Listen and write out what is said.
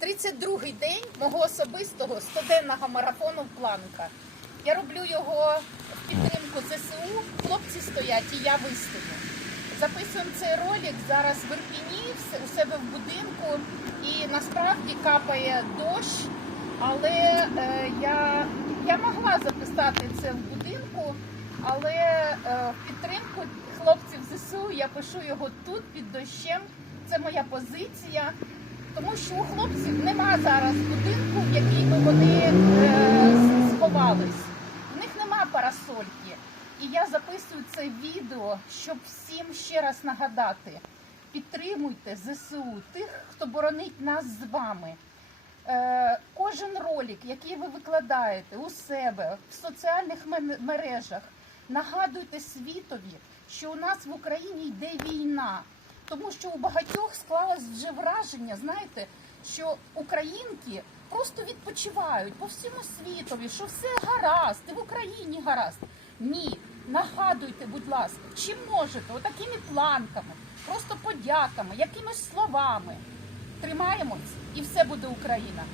32-й день мого особистого 100-денного марафону Планка. Я роблю його в підтримку ЗСУ. Хлопці стоять і я вистою. Записуємо цей ролик зараз в Ірпіні, у себе в будинку, і насправді капає дощ. Але е, я, я могла записати це в будинку, але е, в підтримку хлопців ЗСУ я пишу його тут під дощем. Це моя позиція. Тому що у хлопців нема зараз будинку, в який би вони е, сховались. В них нема парасольки. І я записую це відео, щоб всім ще раз нагадати: підтримуйте ЗСУ, тих, хто боронить нас з вами. Е, кожен ролик, який ви викладаєте у себе в соціальних мережах, нагадуйте світові, що у нас в Україні йде війна. Тому що у багатьох склалось вже враження, знаєте, що українки просто відпочивають по всьому світові, що все гаразд, і в Україні гаразд. Ні, нагадуйте, будь ласка, чим можете отакими планками, просто подяками, якимись словами. Тримаємось, і все буде Україна.